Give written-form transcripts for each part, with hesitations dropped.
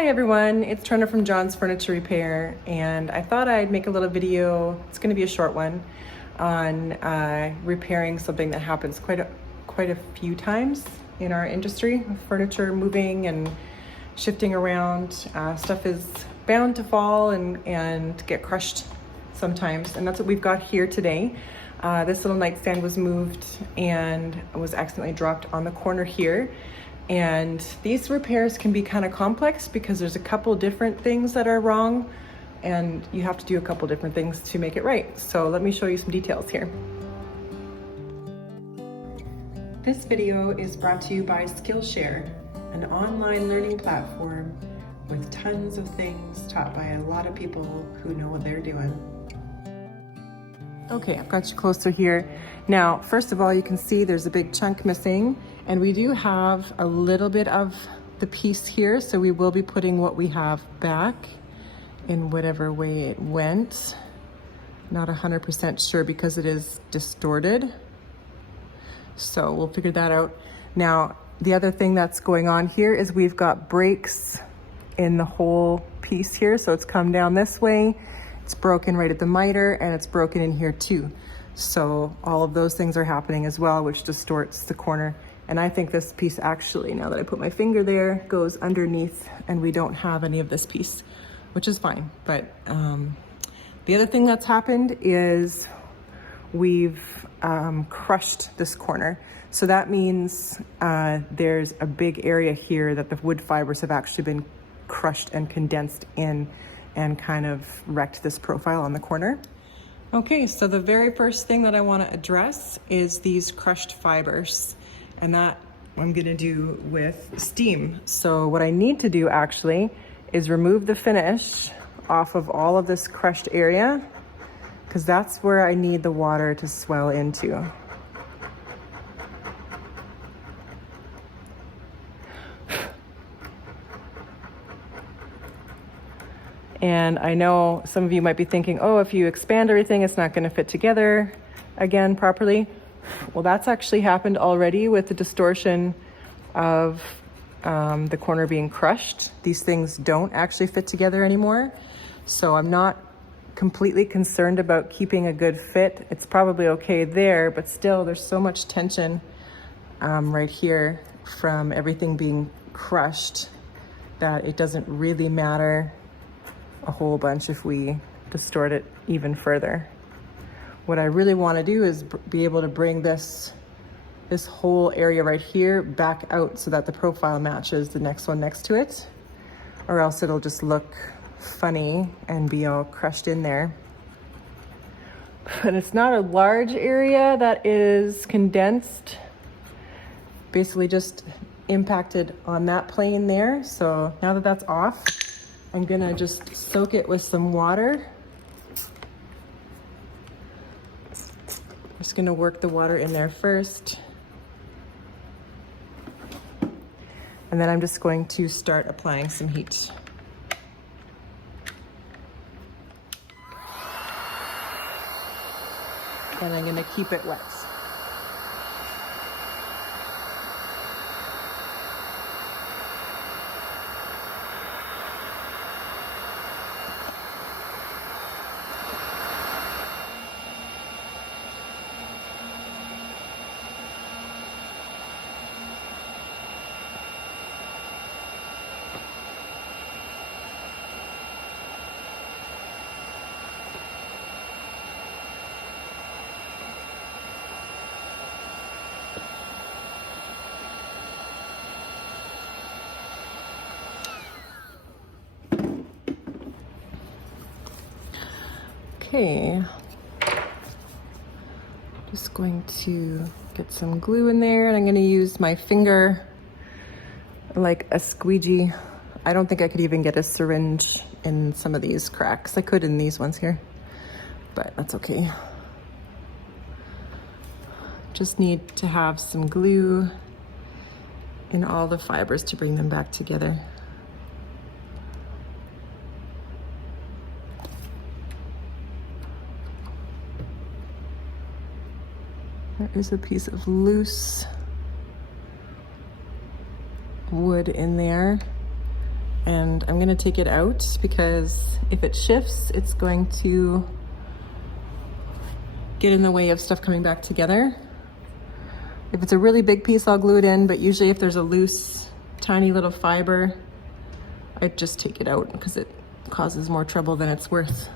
Hi everyone, it's Turner from John's Furniture Repair, and I thought I'd make a little video, it's going to be a short one, on repairing something that happens quite a few times in our industry. Furniture moving and shifting around, stuff is bound to fall and get crushed sometimes, and that's what we've got here today. This little nightstand was moved and was accidentally dropped on the corner here. And these repairs can be kind of complex because there's a couple different things that are wrong and you have to do a couple different things to make it right. So let me show you some details here. This video is brought to you by Skillshare, an online learning platform with tons of things taught by a lot of people who know what they're doing. Okay, I've got you closer here. Now, first of all, you can see there's a big chunk missing, and we do have a little bit of the piece here, so we will be putting what we have back in whatever way it went. Not 100% sure because it is distorted. So we'll figure that out. Now, the other thing that's going on here is we've got breaks in the whole piece here. So it's come down this way, it's broken right at the miter, and it's broken in here too. So all of those things are happening as well, which distorts the corner. And I think this piece actually, now that I put my finger there, goes underneath and we don't have any of this piece, which is fine. But the other thing that's happened is we've crushed this corner. So that means there's a big area here that the wood fibers have actually been crushed and condensed in and kind of wrecked this profile on the corner. Okay, so the very first thing that I want to address is these crushed fibers, and that I'm gonna do with steam. So what I need to do actually is remove the finish off of all of this crushed area, because that's where I need the water to swell into. And I know some of you might be thinking, oh, if you expand everything, it's not gonna fit together again properly. Well, that's actually happened already with the distortion of the corner being crushed. These things don't actually fit together anymore. So I'm not completely concerned about keeping a good fit. It's probably okay there, but still there's so much tension right here from everything being crushed that it doesn't really matter a whole bunch if we distort it even further. What I really want to do is be able to bring this whole area right here back out so that the profile matches the next one next to it, or else it'll just look funny and be all crushed in there. But it's not a large area that is condensed, basically just impacted on that plane there. So now that that's off, I'm gonna just soak it with some water. Just gonna work the water in there first. And then I'm just going to start applying some heat. And I'm gonna keep it wet. Okay, just going to get some glue in there, and I'm going to use my finger like a squeegee. I don't think I could even get a syringe in some of these cracks. I could in these ones here, but that's okay. Just need to have some glue in all the fibers to bring them back together. There is a piece of loose wood in there. And I'm gonna take it out because if it shifts, it's going to get in the way of stuff coming back together. If it's a really big piece, I'll glue it in, but usually if there's a loose, tiny little fiber, I just take it out because it causes more trouble than it's worth.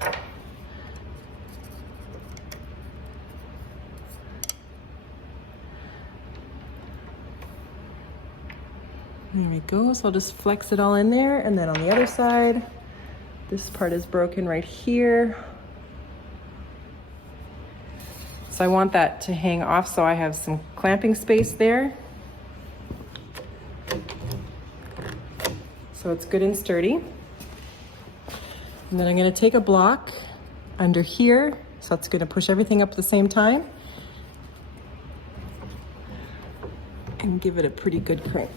There we go, so I'll just flex it all in there, and then on the other side, this part is broken right here. So I want that to hang off so I have some clamping space there. So it's good and sturdy. And then I'm gonna take a block under here, so it's gonna push everything up at the same time and give it a pretty good crank.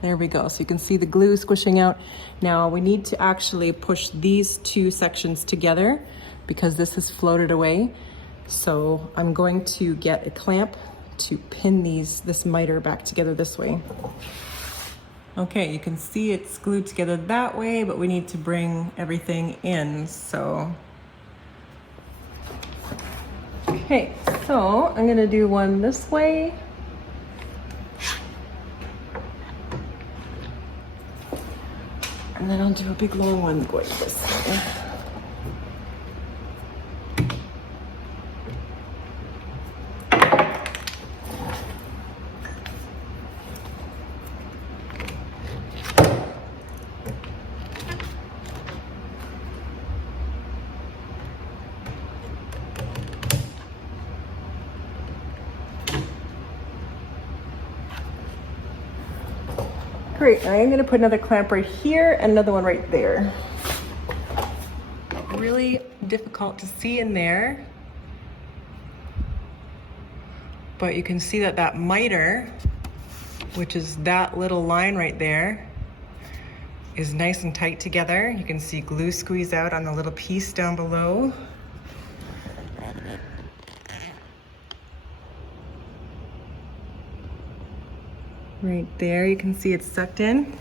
There we go, so you can see the glue squishing out. Now we need to actually push these two sections together because this has floated away. So I'm going to get a clamp to pin this miter back together this way. Okay, you can see it's glued together that way, but we need to bring everything in, so. Okay, so I'm gonna do one this way. And then I'll do a big long one going this way. Great, now I'm gonna put another clamp right here and another one right there. Really difficult to see in there, but you can see that that miter, which is that little line right there, is nice and tight together. You can see glue squeeze out on the little piece down below. Right there, you can see it's sucked in.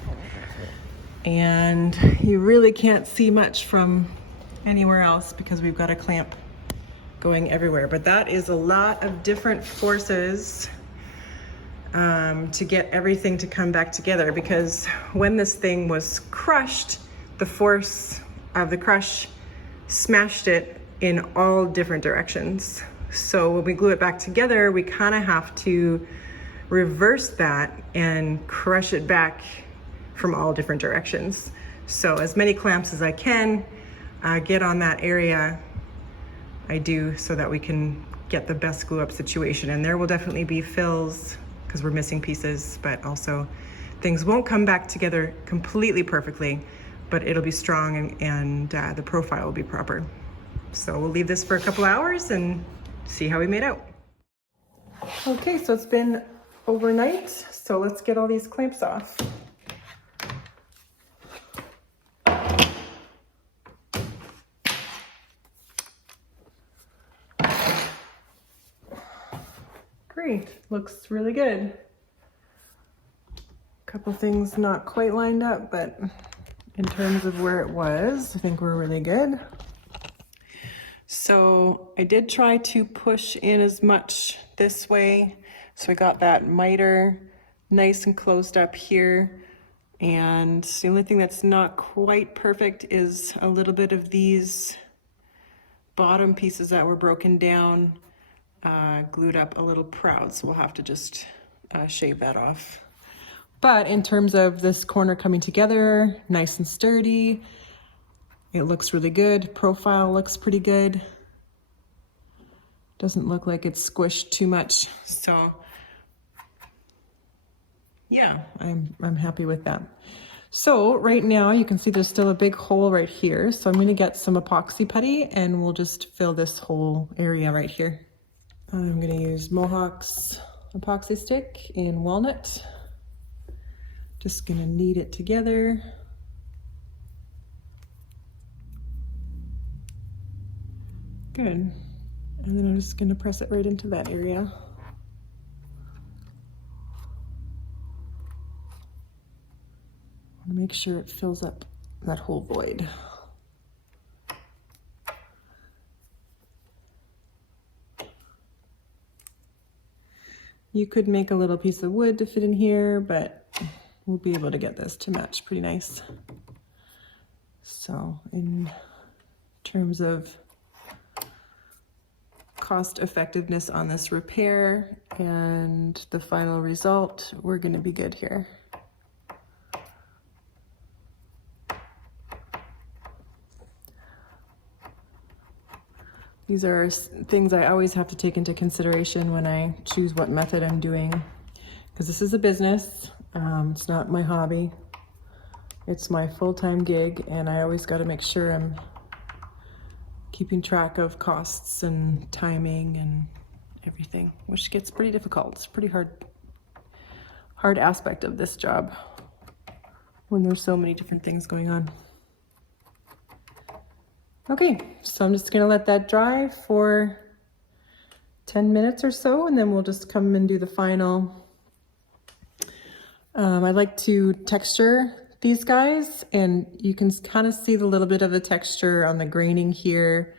And you really can't see much from anywhere else because we've got a clamp going everywhere. But that is a lot of different forces to get everything to come back together, because when this thing was crushed, the force of the crush smashed it in all different directions. So when we glue it back together, we kind of have to reverse that and crush it back from all different directions. So as many clamps as I can get on that area, I do, so that we can get the best glue up situation. And there will definitely be fills because we're missing pieces, but also things won't come back together completely perfectly, but it'll be strong and the profile will be proper. So we'll leave this for a couple hours and see how we made out. Okay, so it's been overnight, so let's get all these clamps off. Great, looks really good. Couple things not quite lined up, but in terms of where it was, I think we're really good. So I did try to push in as much this way. So I got that miter nice and closed up here. And the only thing that's not quite perfect is a little bit of these bottom pieces that were broken down, glued up a little proud. So we'll have to just shave that off. But in terms of this corner coming together, nice and sturdy, it looks really good. Profile looks pretty good. Doesn't look like it's squished too much. So yeah, I'm happy with that. So right now you can see there's still a big hole right here. So I'm gonna get some epoxy putty and we'll just fill this whole area right here. I'm gonna use Mohawk's epoxy stick in walnut. Just gonna knead it together. Good. And then I'm just gonna press it right into that area. Make sure it fills up that whole void. You could make a little piece of wood to fit in here, but we'll be able to get this to match pretty nice. So in terms of cost effectiveness on this repair and the final result, we're going to be good here. These are things I always have to take into consideration when I choose what method I'm doing, because this is a business. It's not my hobby. It's my full-time gig, and I always got to make sure I'm keeping track of costs and timing and everything, which gets pretty difficult. It's a pretty hard aspect of this job when there's so many different things going on. Okay, so I'm just gonna let that dry for 10 minutes or so, and then we'll just come and do the final. I like to texture these guys, and you can kind of see the little bit of the texture on the graining here,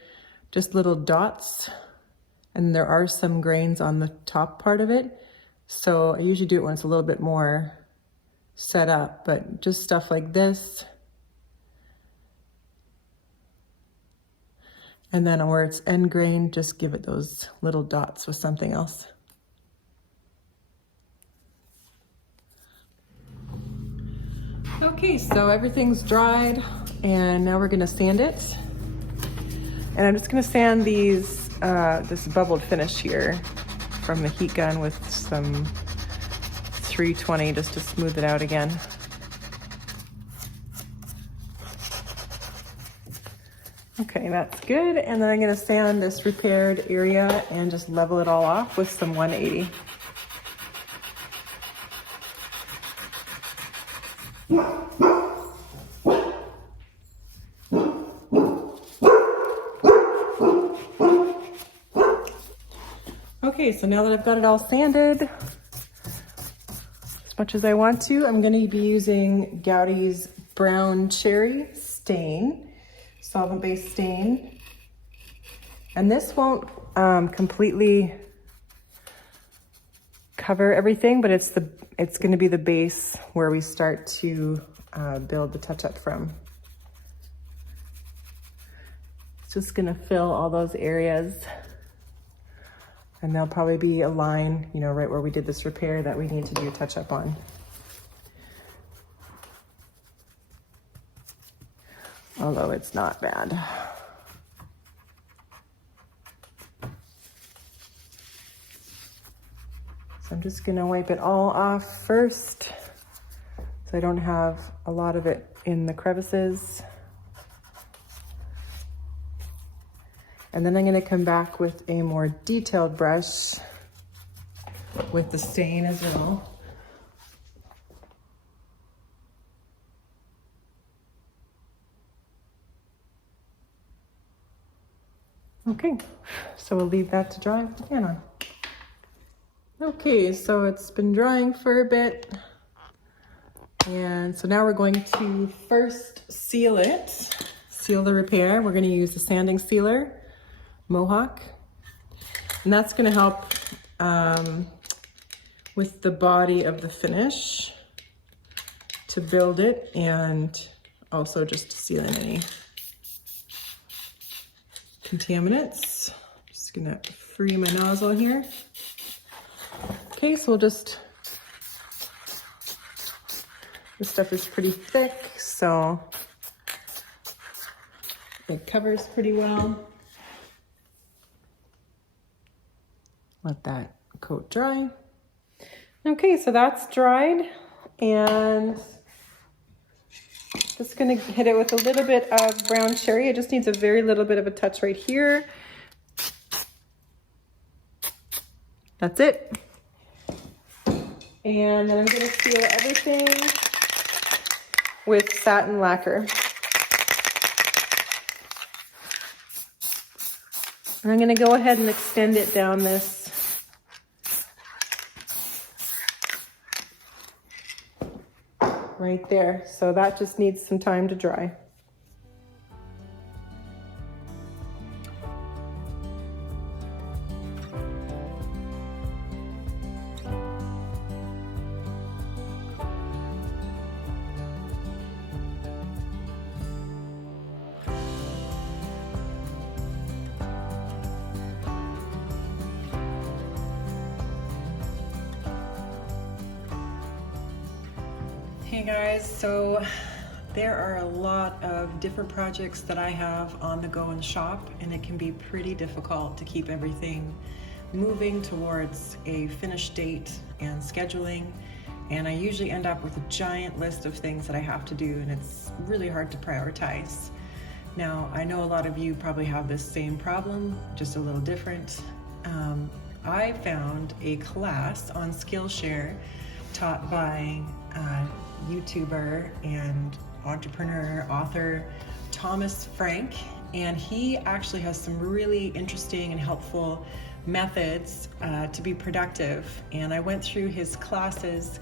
just little dots, and there are some grains on the top part of it. So I usually do it when it's a little bit more set up, but just stuff like this. And then where it's end grain, just give it those little dots with something else. Okay, so everything's dried, and now we're gonna sand it. And I'm just gonna sand these, this bubbled finish here from the heat gun with some 320 just to smooth it out again. Okay, that's good. And then I'm gonna sand this repaired area and just level it all off with some 180. Okay, so now that I've got it all sanded, as much as I want to, I'm gonna be using Goudy's Brown Cherry Stain, solvent-based stain. And this won't completely cover everything, but it's gonna be the base where we start to build the touch-up from. It's just gonna fill all those areas. And there'll probably be a line, you know, right where we did this repair that we need to do a touch up on. Although it's not bad. So I'm just gonna wipe it all off first, so I don't have a lot of it in the crevices. And then I'm gonna come back with a more detailed brush with the stain as well. Okay, so we'll leave that to dry with the fan on. Okay, so it's been drying for a bit. And so now we're going to first seal it, seal the repair. We're gonna use the sanding sealer, Mohawk. And that's gonna help with the body of the finish to build it, and also just to seal in any contaminants. Just gonna free my nozzle here. Okay, so we'll just, this stuff is pretty thick, so it covers pretty well. Let that coat dry. Okay, so that's dried, and just gonna hit it with a little bit of brown cherry. It just needs a very little bit of a touch right here. That's it. And then I'm gonna seal everything with satin lacquer. And I'm gonna go ahead and extend it down this right there. So that just needs some time to dry. Hey guys, so there are a lot of different projects that I have on the go in the shop, and it can be pretty difficult to keep everything moving towards a finished date and scheduling, and I usually end up with a giant list of things that I have to do, and it's really hard to prioritize. Now, I know a lot of you probably have this same problem, just a little different. I found a class on Skillshare taught by YouTuber and entrepreneur, author Thomas Frank, and he actually has some really interesting and helpful methods to be productive. And I went through his classes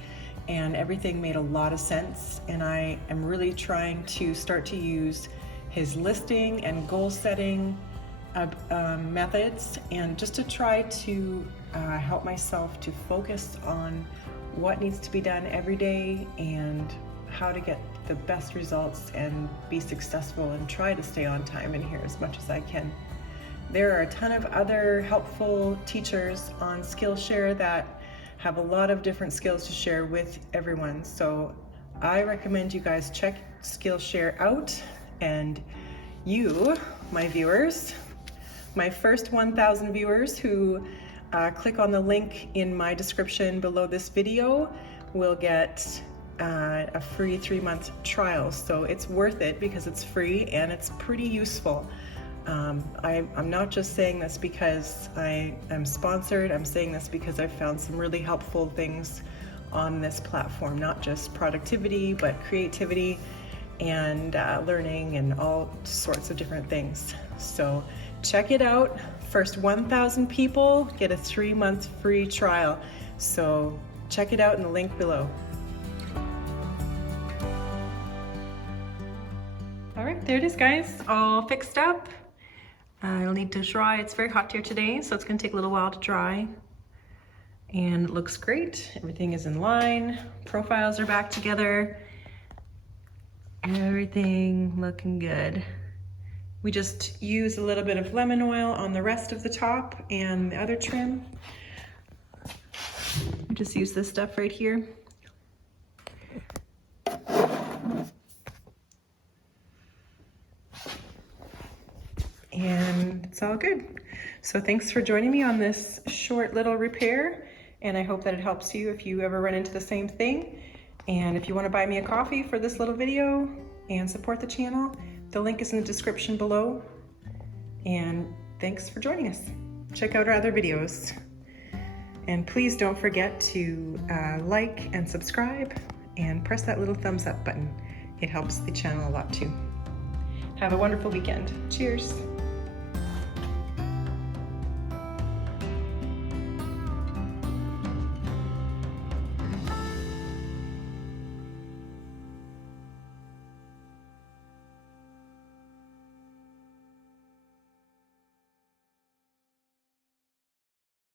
and everything made a lot of sense, and I am really trying to start to use his listing and goal setting methods, and just to try to help myself to focus on what needs to be done every day and how to get the best results and be successful and try to stay on time in here as much as I can. There are a ton of other helpful teachers on Skillshare that have a lot of different skills to share with everyone. So I recommend you guys check Skillshare out, and you, my viewers, my first 1,000 viewers who click on the link in my description below this video will get a free 3-month trial. So it's worth it because it's free and it's pretty useful. I'm not just saying this because I am sponsored. I'm saying this because I've found some really helpful things on this platform, not just productivity, but creativity and learning and all sorts of different things. So check it out. First 1,000 people get a 3-month free trial. So check it out in the link below. All right, there it is, guys, all fixed up. It'll need to dry. It's very hot here today, so it's gonna take a little while to dry. And it looks great. Everything is in line. Profiles are back together. Everything looking good. We just use a little bit of lemon oil on the rest of the top and the other trim. We just use this stuff right here. And it's all good. So thanks for joining me on this short little repair, and I hope that it helps you if you ever run into the same thing. And if you want to buy me a coffee for this little video and support the channel, the link is in the description below. And thanks for joining us. Check out our other videos. And please don't forget to like and subscribe and press that little thumbs up button. It helps the channel a lot too. Have a wonderful weekend. Cheers.